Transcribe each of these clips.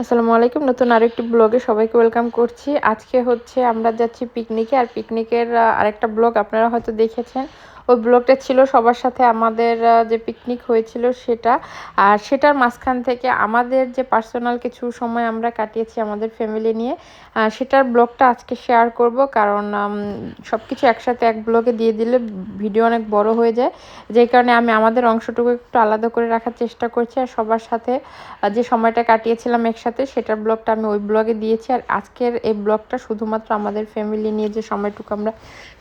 আসসালামু আলাইকুম। নতুন আরেকটি ব্লগে সবাইকে ওয়েলকাম করছি। আজকে হচ্ছে আমরা যাচ্ছি পিকনিকে। আর পিকনিকের আরেকটা ব্লগ আপনারা হয়তো দেখেছেন। ওই ব্লগটা ছিল সবার সাথে আমাদের যে পিকনিক হয়েছিল সেটা। আর সেটার মাঝখান থেকে আমাদের যে পার্সোনাল কিছু সময় আমরা কাটিয়েছি আমাদের ফ্যামিলি নিয়ে সেটার ব্লগটা আজকে শেয়ার করব। কারণ সব কিছু একসাথে এক ব্লগে দিয়ে দিলে ভিডিও অনেক বড় হয়ে যায়। যেই কারণে আমি আমাদের অংশটুকু একটু আলাদা করে রাখার চেষ্টা করছি। আর সবার সাথে যে সময়টা কাটিয়েছিলাম একসাথে, সেটার ব্লগটা আমি ওই ব্লগে দিয়েছি। আর আজকের এই ব্লগটা শুধুমাত্র আমাদের ফ্যামিলি নিয়ে যে সময়টুকু আমরা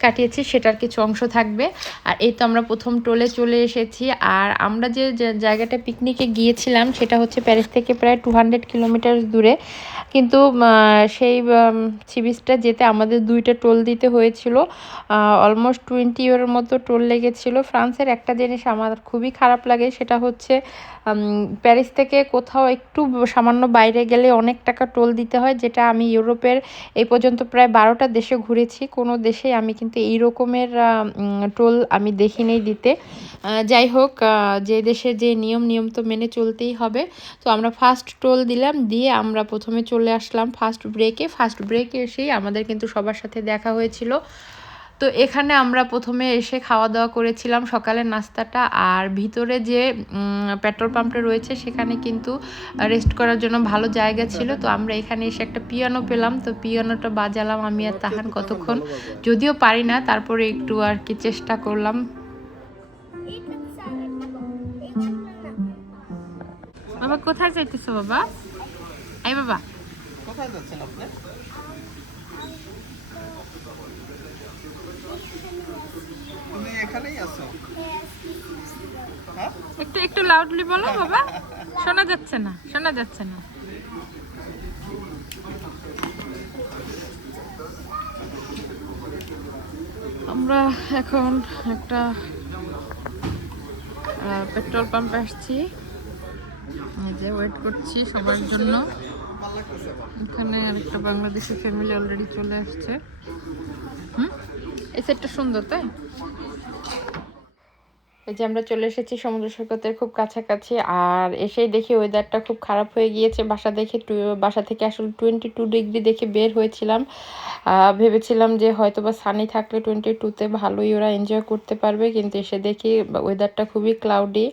কাটিয়েছি, সেটার কিছু অংশ থাকবে। আর এই তো আমরা প্রথম টোলে চলে এসেছি। আর আমরা যে জায়গাটা পিকনিকে গিয়েছিলাম, সেটা হচ্ছে প্যারিস থেকে প্রায় টু হান্ড্রেড কিলোমিটার দূরে। কিন্তু সেই সি বিচটা যেতে আমাদের দুইটা টোল দিতে হয়েছিল। অলমোস্ট টোয়েন্টি ইউরোর মতো টোল লেগেছিল। ফ্রান্সের একটা জিনিস আমার খুবই খারাপ লাগে, সেটা হচ্ছে প্যারিস থেকে কোথাও একটু সামান্য বাইরে গেলে অনেক টাকা টোল দিতে হয়, যেটা আমি ইউরোপের এই পর্যন্ত প্রায় বারোটা দেশে ঘুরেছি। কোনো দেশে আমি কিন্তু এই রকমের টোল আমি দেখিনি দিতে। যাই হোক যে দেশে যে নিয়ম নিয়ম তো মেনে চলতেই হবে। তো আমরা ফার্স্ট টোল দিলাম, দিয়ে আমরা প্রথমে চলে আসলাম ফার্স্ট ব্রেকে। ফার্স্ট ব্রেকে এসেই আমাদের কিন্তু সবার সাথে দেখা হয়েছিল। তো এখানে আমরা প্রথমে এসে খাওয়া দাওয়া করেছিলাম সকালের নাস্তাটা আর ভিতরে যে পেট্রোল পাম্পটা রয়েছে সেখানে কিন্তু রেস্ট করার জন্য ভালো জায়গা ছিল। তো আমরা এখানে এসে একটা পিয়ানো পেলাম। তো পিয়ানোটা বাজালাম আমি আর তাহান কতক্ষণ। যদিও পারি না তারপরে একটু আর কি চেষ্টা করলাম। বাবা কোথায় যাইতেছো বাবা? এই বাবা। কোথায় যাচ্ছেন আপনি? তুমি এখানেই আছো? হ্যাঁ? একটু একটু লাউডলি বলো বাবা। শোনা যাচ্ছে না, শোনা যাচ্ছে না। আমরা এখন একটা পেট্রোল পাম্পে আসছি। এই যে ওয়েট করছি সবার জন্য। এখানে আরেকটা বাংলাদেশি ফ্যামিলি অলরেডি চলে আসছে। এই সেটটা সুন্দর তাই? এই যে আমরা চলে এসেছি সমুদ্র সৈকতের খুব কাছাকাছি, আর এসেই দেখি ওয়েদারটা খুব খারাপ হয়ে গিয়েছে। বাসা দেখে বাসা থেকে আসলে টোয়েন্টি টু ডিগ্রি দেখে বের হয়েছিলাম। ভেবেছিলাম যে হয়তো বা সানি থাকলে টোয়েন্টি টুতে ভালোই ওরা এনজয় করতে পারবে, কিন্তু এসে দেখি ওয়েদারটা খুবই ক্লাউডি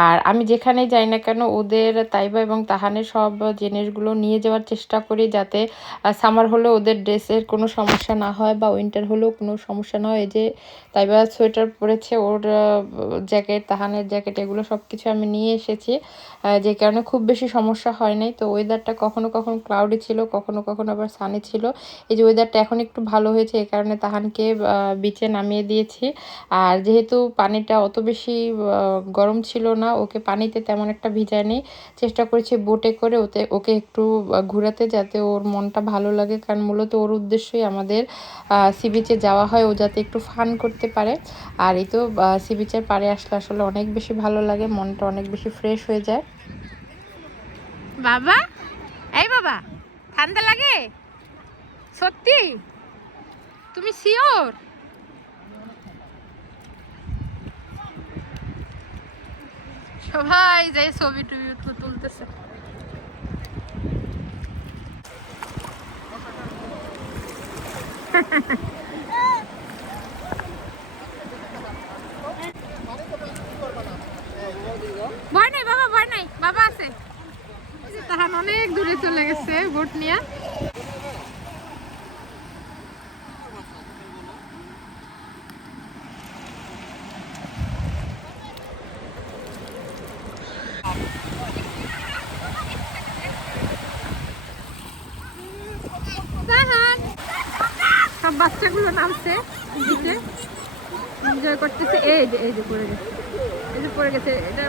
আর আমি যেখানেই যাই না কেন, ওদের তাইবা এবং তাহানের সব জিনিসগুলো নিয়ে যাওয়ার চেষ্টা করি যাতে সামার হলে ওদের ড্রেসের কোনো সমস্যা না হয় বা উইন্টার হলেও কোনো সমস্যা না হয়। এই যে তাইবা সোয়েটার পরেছে, ওর জ্যাকেট, তাহানের জ্যাকেট, এগুলো সব কিছু আমি নিয়ে এসেছি। যে কারণে খুব বেশি সমস্যা হয় নাই। তো ওয়েদারটা কখনো কখনো ক্লাউডি ছিল, কখনো কখনো আবার সানি ছিল। এই যে ওয়েদারটা এখন একটু ভালো হয়েছে, এই কারণে তাহানকে বিচে নামিয়ে দিয়েছি। আর যেহেতু পানিটা অত বেশি গরম ছিল না, ওকে পানিতে তেমন একটা ভিজায় নেই চেষ্টা করেছি বোটে করে ওতে, ওকে একটু ঘোরাতে যাতে ওর মনটা ভালো লাগে। কারণ মূলত ওর উদ্দেশ্যই আমাদের সি বিচে যাওয়া হয়। ও যাতে একটু ফান করতে পারে। আর এই তো সি বিচের পাড়ে আসলে আসলে অনেক বেশি ভালো লাগে, মনটা অনেক বেশি ফ্রেশ হয়ে যায়। বাবা? এই বাবা, ঠান্ডা লাগে? সত্যি? তুমি শিওর? সবাই যাই ছবি টবি তুলতেছে। ভয় নাই বাবা ভয় নাই বাবা আছে তাহান অনেক দূরে চলে গেছে বোট নিয়ে। সব বাচ্চাগুলো নামছে এনজয় করতেছে। এই যে এই যে পড়ে গেছে। এই যে পড়ে গেছে। এটা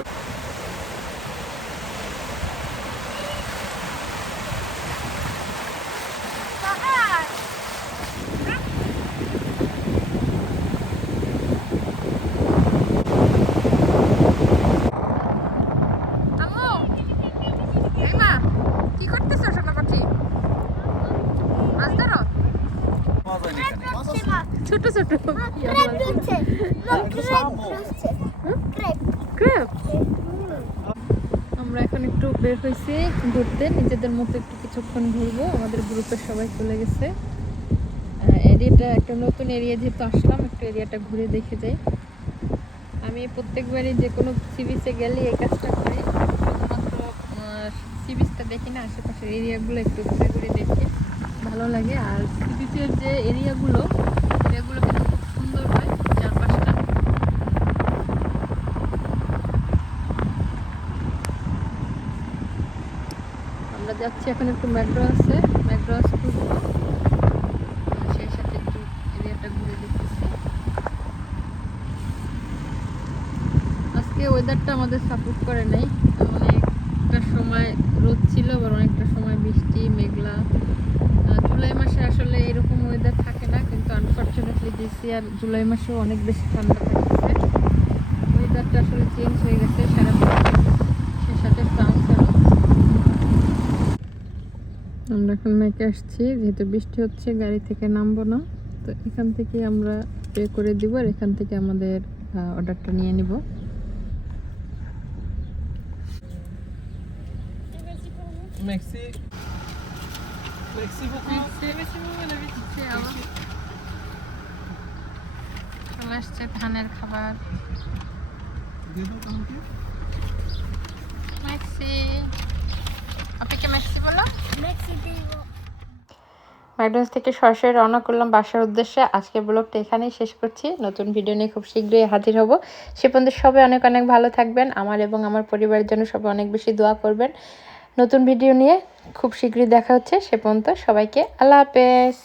আম্মু এই মা কি করতেছো সোনা পাখি মাছ ধরো পাওয়া যায়নি এখানে। ছোট ছোট। আমরা এখন একটু বের হয়েছি ঘুরতে। নিজেদের মতো একটু কিছুক্ষণ ঘুরবো। আমাদের গ্রুপের সবাই চলে গেছে। এরিয়াটা একটা নতুন এরিয়া যেহেতু আসলাম, একটু এরিয়াটা ঘুরে দেখে যাই। আমি প্রত্যেকবারই যে কোনো সি বিচে গেলে এই কাজটা করি। শুধুমাত্র সি বিচটা দেখি না, আশেপাশের এরিয়াগুলো একটু ঘুরে ঘুরে দেখি। ভালো লাগে। আর সি বিচের যে এরিয়াগুলো এরিয়াগুলো কিন্তু খুব সুন্দর হয় চারপাশটা। আমরা যাচ্ছি এখন একটু মেট্রো আছে মেট্রো আছে সেই সাথে একটু এরিয়াটা ঘুরে আজকে ওয়েদারটা আমাদের সাপোর্ট করে নাই। অনেকটা সময় রোদ ছিল, আবার অনেকটা সময় বৃষ্টি, মেঘলা আহ, জুলাই মাসে আসলে এরকম ওয়েদার থাকে না কিন্তু দিস ইয়ার জুলাই মাসেও অনেক বেশি ঠান্ডা থাকতেছে। ওয়েদারটা আসলে চেঞ্জ হয়ে গেছে সারা। সে সাথে ফ্রান্সেরও আমরা এখন মেকে আসছি যেহেতু বৃষ্টি হচ্ছে গাড়ি থেকে নামবো না। তো এখান থেকে আমরা পে করে দিব আর এখান থেকে আমাদের অর্ডারটা নিয়ে নিব। মেক্সি মেক্সি বুকি চলে আসছে ধানের খাবার। দিয়ে ম্যাক্সি। আপনাকে ম্যাক্সি বলো। Mexi digo. ম্যাকডোনাল্ডস থেকে সরাসরি রওনা করলাম বাসার উদ্দেশ্যে। আজকের ব্লগটা এখানেই শেষ করছি। নতুন ভিডিও নিয়ে খুব শীঘ্রই হাজির হব। সে পর্যন্ত সবাই অনেক অনেক ভালো থাকবেন। আমার এবং আমার পরিবারের জন্য সবাই অনেক বেশি দোয়া করবেন। নতুন ভিডিও নিয়ে খুব শীঘ্রই দেখা হচ্ছে। সে পর্যন্ত সবাইকে আল্লাহ হাফেজ।